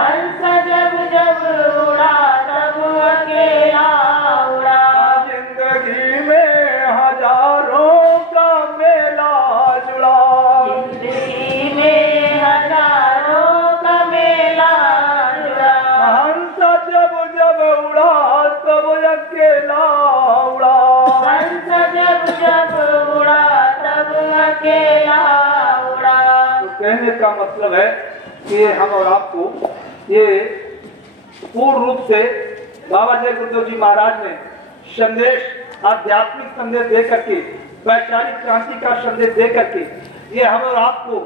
हंस जब जब उड़ा तब अकेला उड़ा। जिंदगी में हजारों का मेला जुड़ा, जिंदगी में हजारों का मेला जुड़ा। हंस जब जब उड़ा तब अकेला उड़ा, हंस जब जब उड़ा तब अकेला उड़ा। तो कहने का मतलब है कि हम और आपको ये पूर्ण रूप से बाबा जय गुरुदेव जी महाराज ने संदेश, आध्यात्मिक संदेश दे करके, वैचारिक क्रांति का संदेश दे करके, ये हम और आपको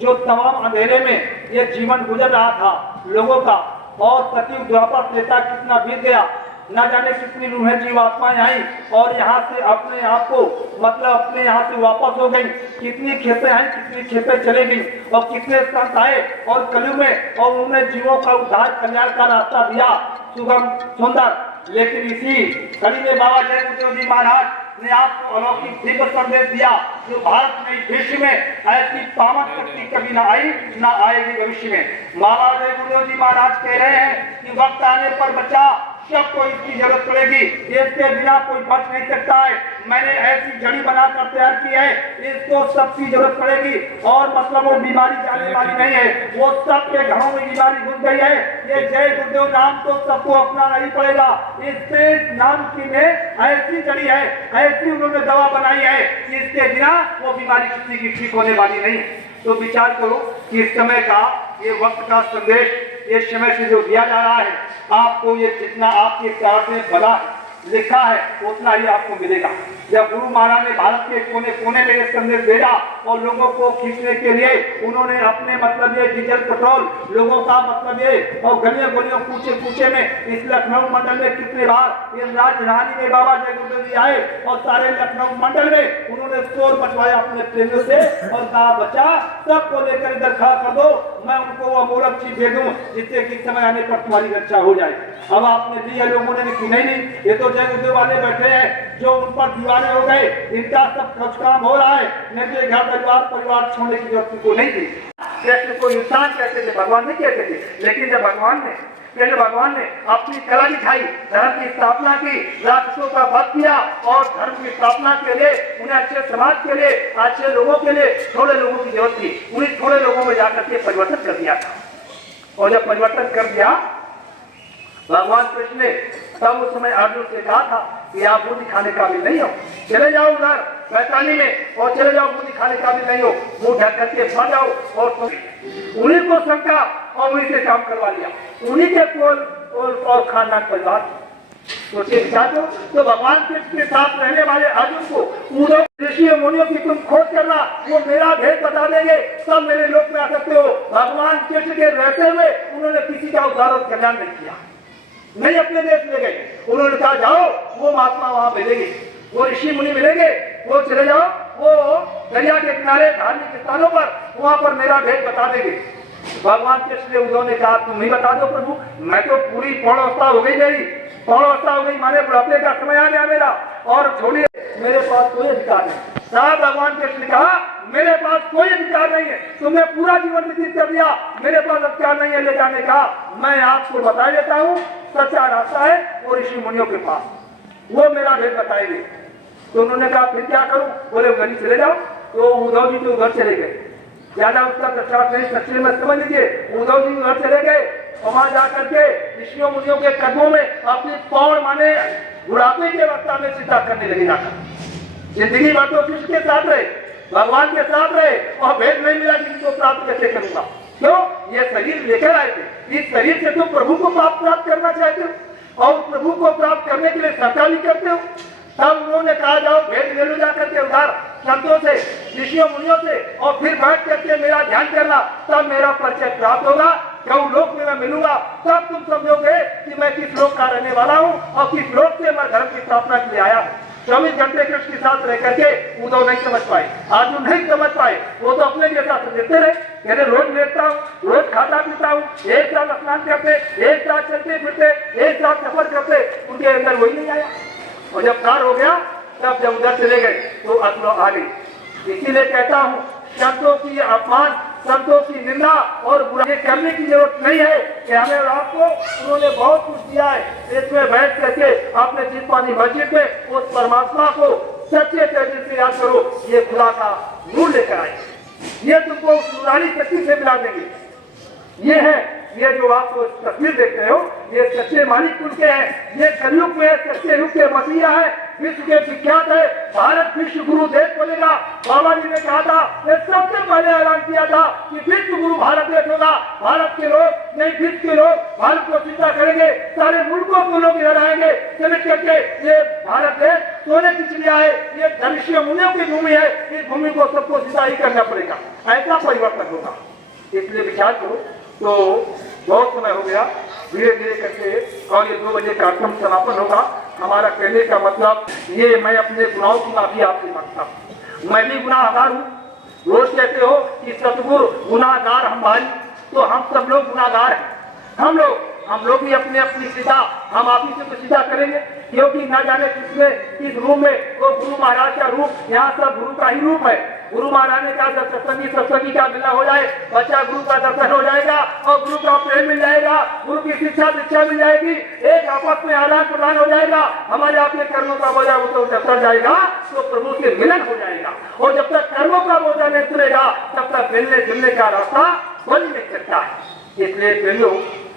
जो तमाम अंधेरे में ये जीवन गुजर रहा था लोगों का, और सतयुग द्वापर त्रेता कितना बीत गया, न जाने कितनी रूहें जीवात्माएं आई और यहाँ से अपने आप को मतलब अपने यहाँ से वापस हो गई, कितनी खेपें आई कितनी खेपें चले गई, और कितने संत आए और कलयुग में और उन्होंने जीवों का उद्धार कल्याण का रास्ता दिया सुगम सुंदर। लेकिन इसी कड़ी में बाबा जय गुरुदेव जी महाराज ने आपको अलौकिक दिव्य संदेश दिया जो भारत में विश्व में ऐसी पावन शक्ति कभी ना आई ना आएगी भविष्य में। बाबा जय गुरुदेव जी महाराज कह रहे हैं कि वक्त आने पर बच्चा सबको इसकी जरूरत पड़ेगी, इसके बिना कोई बच नहीं सकता है। मैंने ऐसी जड़ी बनाकर तैयार की है, इसको सबकी जरूरत पड़ेगी, और मतलब वो बीमारी जाने वाली नहीं है, वो सबके घरों में बीमारी घुस गई है। ये जय गुरुदेव नाम तो सबको अपनाना ही पड़ेगा। इससे नाम की में ऐसी जड़ी है, ऐसी उन्होंने दवा बनाई है, इसके बिना वो बीमारी किसी की ठीक होने वाली नहीं है। तो विचार करो कि इस समय का ये वक्त का संदेश ये समय से जो दिया जा रहा है, आपको ये जितना आपके कार्य में बना लिखा है उतना ही आपको मिलेगा। जब गुरु महाराज ने भारत के कोने कोने में ये संदेश भेजा और लोगों को खींचने के लिए उन्होंने अपने मतलब ये डीजल पेट्रोल लोगों का मतलब ये और गलियों गलियों कूचे कूचे में इस लखनऊ मंडल में कितने बार इस राजधानी में बाबा जय गुरुदेव जी आए और सारे लखनऊ मंडल में उन्होंने शोर मचवाया अपने प्रेमियों से और कहा बच्चा सबको लेकर इधर खड़ा कर दो, मैं उनको वो अमूलक चीज दे दूं जिससे कि समय आने पर तुम्हारी रक्षा हो जाए। अब आपने दी है लोगों ने कि नहीं ये तो जय गुरुदेव वाले बैठे हैं जो उन पर दीवाने हो गए, इनका सब कुछ काम हो रहा है, नहीं तो घर परिवार छोड़ने की जरूरत को नहीं थी। कृष्ण को इंसान कहते थे, भगवान नहीं कहते थे। लेकिन जब भगवान ने अपनी कला दिखाई, धर्म की स्थापना की, राक्षसों का वध किया और धर्म की स्थापना के लिए उन्हें अच्छे समाज के लिए अच्छे लोगों के लिए थोड़े लोगों की जरूरत थी, उन्हें थोड़े लोगों में जाकर के परिवर्तन कर दिया था। और जब परिवर्तन कर दिया भगवान कृष्ण ने तब उस समय अर्जुन से कहा था कि आप मुंह दिखाने काबिल नहीं हो, चले जाओ उधर वैशाली में और चले जाओ, मुंह दिखाने काबिल नहीं हो, मुंह ढक करके मर जाओ। और उन्हीं को शंका और उन्हीं से काम करवा लिया, उन्हीं के कुल और खानदान परिवार। सोचिए विचार करो। तो भगवान कृष्ण के साथ रहने वाले अर्जुन को उद्धव ऋषि मुनियों की तुम खोज करना, वो मेरा भेद बता देंगे, सब मेरे लोक में आ सकते हो। भगवान कृष्ण के रहते हुए उन्होंने किसी का उद्धार और कल्याण नहीं किया, नहीं अपने देश ले गए। उन्होंने कहा जाओ, वो महात्मा वहां मिलेंगे, वो ऋषि मुनि मिलेंगे, वो चले जाओ, वो दरिया के किनारे धार्मिक स्थानों पर, वहां पर मेरा भेद बता देंगे। भगवान कृष्ण ने उद्धव ने कहा तुम ही बता दो प्रभु, मैं तो पूरी पौणावस्था हो गई, मेरी पौणावस्था हो गई, माने बुढ़ापे का समय आ गया मेरा, और छोड़िए मेरे पास कोई अधिकार नहीं। साहब भगवान कृष्ण ने कहा मेरे पास कोई अधिकार नहीं है, तुमने पूरा जीवन व्यतीत कर दिया, मेरे पास अधिकार नहीं है ले जाने का। मैं आपको बता देता हूँ सच्चा रास्ता है वो ऋषि मुनियों के पास, वो मेरा भेद बताएंगे। तो उन्होंने कहा फिर क्या करूं? बोले गली चले जाओ। तो उद्धव जी तो उधर चले गए, ज्यादा उसका प्रचार नहीं, सच्चे में समझ लीजिए। उद्धव जी उधर चले गए, वहां जाकर के ऋषियों मुनियों के कदमों में अपनी पौड़ माने बुढ़ापे के अवस्था में सीधा करने लगे जाकर। जिंदगी भर तो कृष्ण के साथ रहे, भगवान के साथ रहे, और भेद नहीं मिला कि इसको प्राप्त कैसे करूंगा। क्यों? ये शरीर लेकर आए थे, इस शरीर से तुम प्रभु को प्राप्त करना चाहते हो और प्रभु को प्राप्त करने के लिए सर्चा भी करते हो। तब उन्होंने कहा जाओ भेद ले लो जाकर के उधार संतों से, ऋषियों मुनियों से, और फिर बैठ करके मेरा ध्यान करना, तब मेरा परिचय प्राप्त होगा। क्यों लोक में मैं मिलूंगा, तब तुम समझोगे कि मैं किस लोक का रहने वाला हूँ और किस लोक से मैं धर्म की स्थापना के लिए आया हूँ। 24 घंटे कृष्ण के साथ रह करके उद्धव नहीं समझ पाए, अर्जुन नहीं समझ पाए, वो तो अपने जैसा समझते रहे। कहते रोज लेटता हूँ, रोज खाता पीता हूँ, एक साथ स्नान करते, एक साथ चलते फिरते, एक साथ सफर करते, उनके अंदर वही नहीं आया। और जब कार हो गया तब जब उधर चले गए तो अक्ल आ गई। इसीलिए कहता हूँ संतों की अपमान, संतों की निंदा और बुराई करने की जरूरत नहीं है कि हमें और आपको उन्होंने बहुत कुछ दिया है। इसमें बैठ करके आपने जिस पानी मस्जिद में उस परमात्मा को सच्चे तेजी से याद करो, ये खुदा का नूर लेकर आए, ये तुमको नूरानी शक्ति से मिला देंगे। ये है, ये जो आप तस्वीर देखते हो, ये सच्चे मालिक उनके हैं। ये कलयुग में सच्चे युग के मसीहा है, विश्व के विख्यात है। भारत विश्व गुरु देश बनेगा। बाबा जी ने कहा था, ये सबसे पहले ऐलान किया था कि विश्व गुरु भारत देश होगा। भारत के लोग नहीं, विश्व के लोग भारत को सीधा करेंगे, सारे मुल्कों को लोग इधर आएंगे समझ करके। ये भारत देश सोने की चिड़िया है, ये ऋषि मुनियों की भूमि है, इस भूमि को सबको सीधा ही करना पड़ेगा, ऐसा परिवर्तन होगा। इसलिए विचार करो। तो बहुत समय हो गया, धीरे धीरे करके, और ये 2 बजे कार्यक्रम समापन होगा। हमारा कहने का मतलब ये, मैं अपने गुनाहों की माफी आपसे मांगता हूँ। मैं भी गुनाहगार हूँ। रोज कहते हो कि सतगुरु गुनाहगार हम भाई, तो हम सब लोग गुनाहगार हैं। हम लोग भी अपने अपनी सीधा हम आप ही से तो सीधा करेंगे, क्योंकि ना जाने किसमें किस रूप में वो गुरु महाराज का रूप, यहाँ सब गुरु का ही रूप है। गुरु महाराज ने कहा जब सत्संगी का मिलना हो जाए, बच्चा गुरु का दर्शन हो जाएगा और गुरु का प्रेम मिल जाएगा, गुरु की शिक्षा दीक्षा मिल जाएगी, एक आपस में आदान प्रदान हो जाएगा, हमारे आपके कर्मों का बोझा वो तो उतर जाएगा, तो प्रभु से मिलन हो जाएगा। और जब तक कर्मों का बोझा नहीं उतरेगा तब तक मिलने जुलने का रास्ता बन नहीं सकता है। इसलिए प्रेमियों,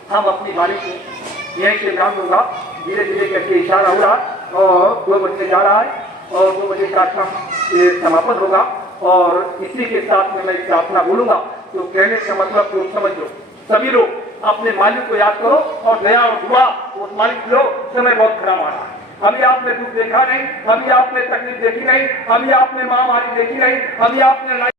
हम अपनी बारी को यहीं से काम होगा, धीरे धीरे करके इशारा हो रहा, और 2 बजे जा रहा है, और 2 बजे कार्यक्रम समापन होगा। और इसी के साथ में मैं प्रार्थना बोलूंगा। तो कहने का मतलब तो समझ लो, सभी लोग अपने मालिक को याद करो और दया और दुआ उस मालिक लो। समय बहुत खराब आ रहा है, अभी आपने दुख देखा नहीं, अभी आपने तकलीफ देखी नहीं, अभी आपने महामारी देखी नहीं, अभी आपने